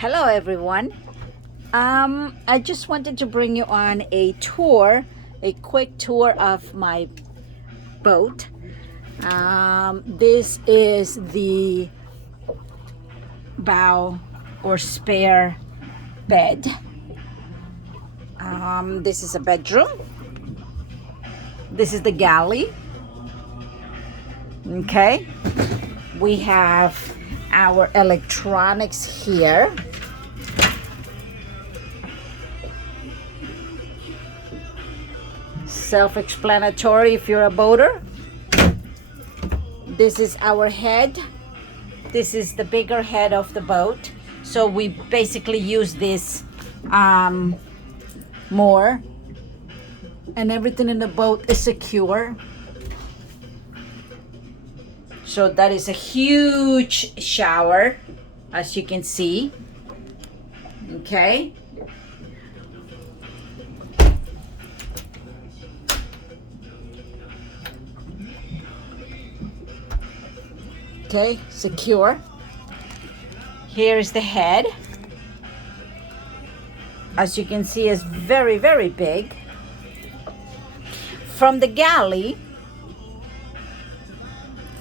Hello everyone. I just wanted to bring you on a tour, a quick tour of my boat. This is the bow or spare bed. This is a bedroom. This is the galley. Okay. We have our electronics here. Self-explanatory if you're a boater. This is our head. This is the bigger head of the boat. So we basically use this more. And everything in the boat is secure. So that is a huge shower, as you can see. Okay. Okay, secure. Here is the head. As you can see, it's very, very big. From the galley,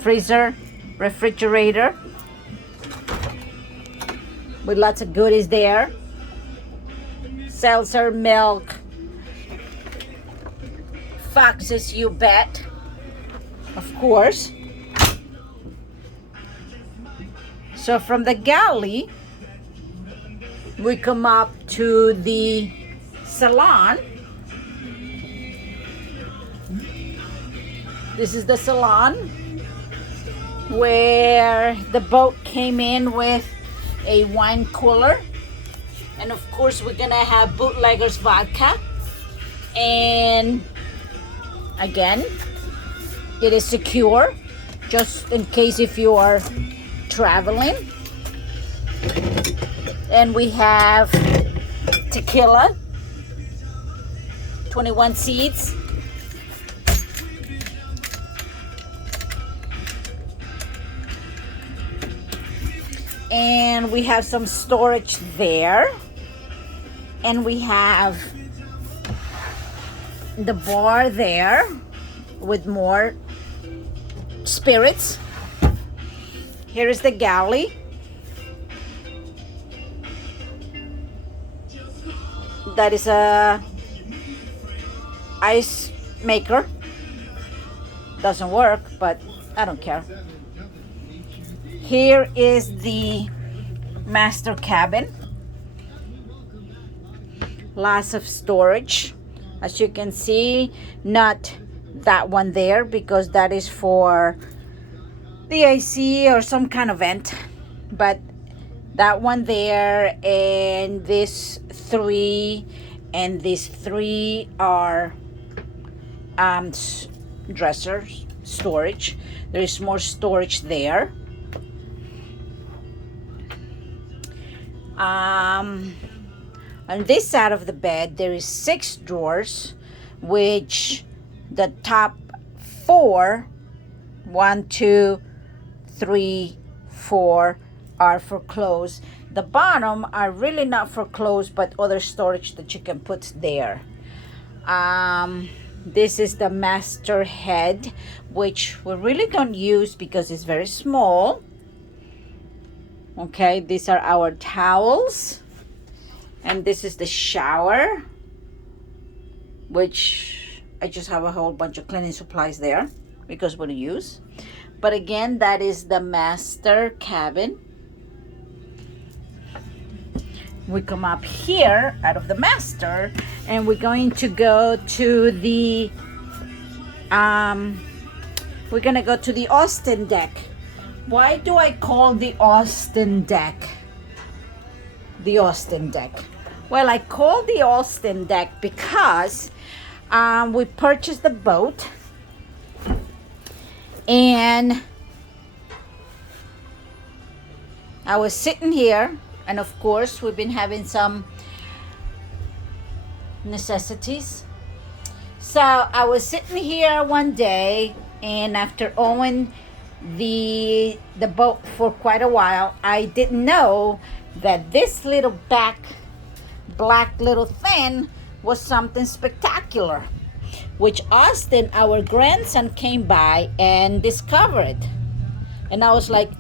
freezer, refrigerator, with lots of goodies there. Seltzer, milk, foxes, you bet, of course. So from the galley, we come up to the salon. This is the salon where the boat came in with a wine cooler. And of course, we're gonna have bootleggers vodka. And again, it is secure, just in case if you are traveling. And we have tequila, 21 seeds. And we have some storage there. And we have the bar there with more spirits. Here is the galley. That is a ice maker. Doesn't work, but I don't care. Here is the master cabin. Lots of storage. As you can see, not that one there because that is for the AC or some kind of vent. But that one there and this three and these three are dressers, storage. There is more storage there. On this side of the bed, there is 6 drawers, which the top 4, 1, 2, 3, 4 are for clothes. The bottom are really not for clothes, but other storage that you can put there. This is the master head, which we really don't use because it's very small. Okay, these are our towels. And this is the shower, which I just have a whole bunch of cleaning supplies there because we don't use. But again, that is the master cabin. We come up here out of the master and we're going to go to the we're gonna go to the Austin deck. Why do I call the Austin deck the Austin deck? Well, I call the Austin deck because we purchased the boat and I was sitting here, and of course we've been having some necessities. So I was sitting here one day, and after Owen the boat for quite a while. I didn't know that this little black little thing was something spectacular, which Austin, our grandson, came by and discovered. And I was like,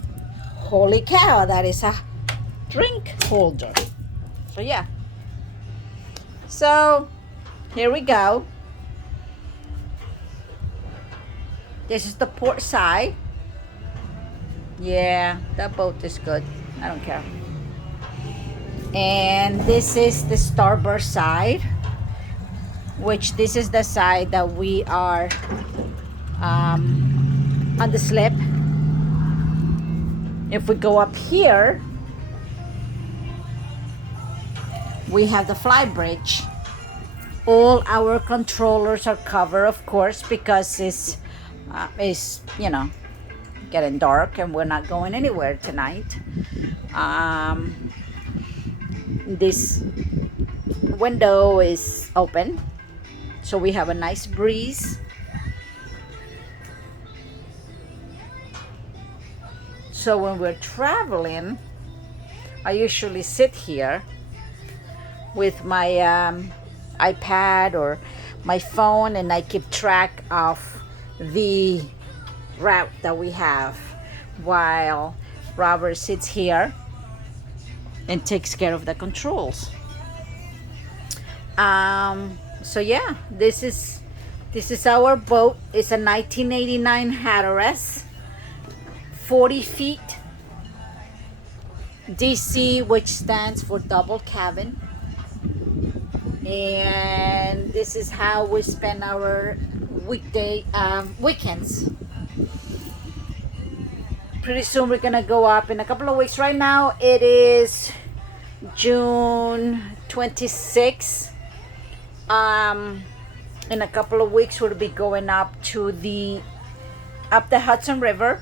holy cow, that is a drink holder. So yeah. So here we go. This is the port side. Yeah, that boat is good. I don't care. And this is the starboard side, which this is the side that we are on the slip. If we go up here, we have the fly bridge. All our controllers are covered, of course, because it's you know, getting dark and we're not going anywhere tonight. This window is open, so we have a nice breeze. So when we're traveling, I usually sit here with my iPad or my phone, and I keep track of the route that we have, while Robert sits here and takes care of the controls. So yeah, this is our boat. It's a 1989 Hatteras, 40 feet DC, which stands for double cabin. And this is how we spend our weekends. Pretty soon we're gonna go up in a couple of weeks. Right now it is June 26th. In a couple of weeks we'll be going up the Hudson River,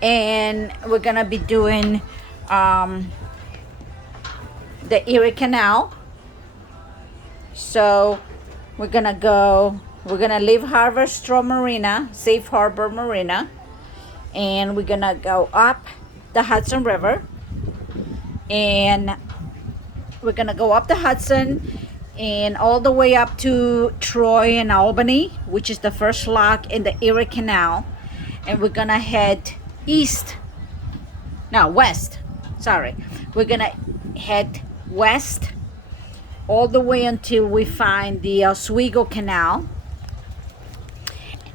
and we're gonna be doing the Erie Canal. So we're gonna leave Safe Harbor Marina, and we're gonna go up the Hudson River, and we're gonna go up the Hudson and all the way up to Troy and Albany, which is the first lock in the Erie Canal, and we're gonna head west. We're gonna head west all the way until we find the Oswego Canal,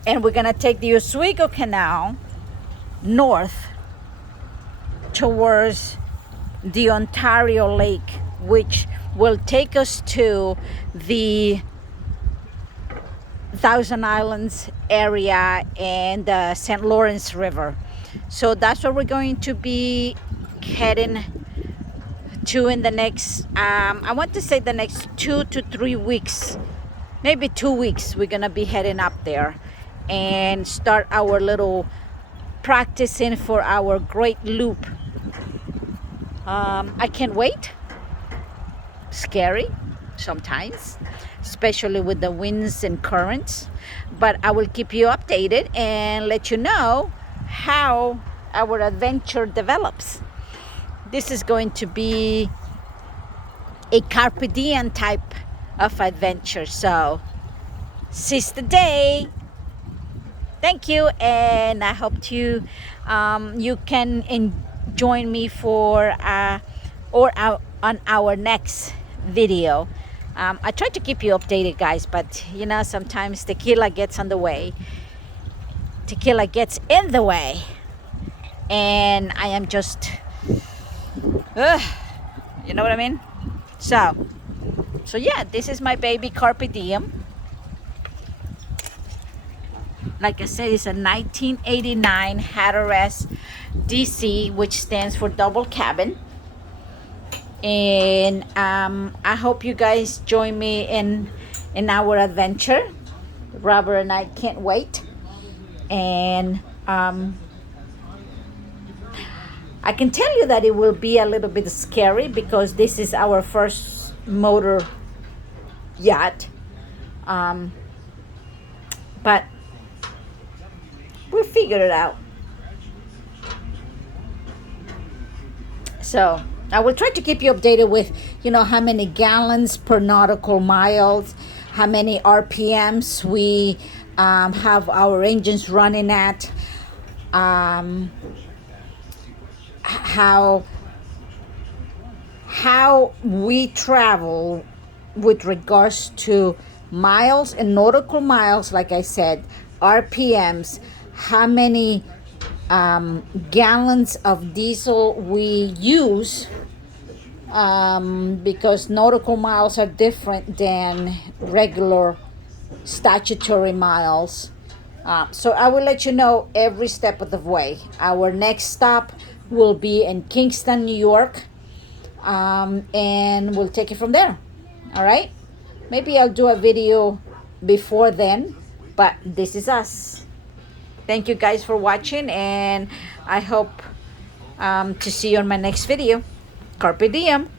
and we're gonna take the Oswego Canal north towards the Ontario Lake, which will take us to the Thousand Islands area and the St. Lawrence River. So that's what we're going to be heading to in the next, I want to say the next 2 to 3 weeks, maybe 2 weeks. We're gonna be heading up there and start our little practicing for our great loop. I can't wait. Scary sometimes, especially with the winds and currents, but I will keep you updated and let you know how our adventure develops. This is going to be a Carpe Diem type of adventure, so seize the day. Thank you, and I hope you can join me for on our next video. I try to keep you updated, guys, but you know, sometimes tequila gets in the way, and I am just you know what I mean. So yeah, this is my baby Carpe Diem. Like I said, it's a 1989 Hatteras DC, which stands for double cabin. And I hope you guys join me in our adventure. Robert and I can't wait. And I can tell you that it will be a little bit scary because this is our first motor yacht. But figured it out. So I will try to keep you updated with, how many gallons per nautical miles, how many RPMs we have our engines running at, how we travel with regards to miles and nautical miles, like I said, RPMs, how many gallons of diesel we use, because nautical miles are different than regular statutory miles. So I will let you know every step of the way. Our next stop will be in Kingston, New York, and we'll take it from there. All right? Maybe I'll do a video before then, but this is us. Thank you guys for watching, and I hope to see you on my next video. Carpe Diem.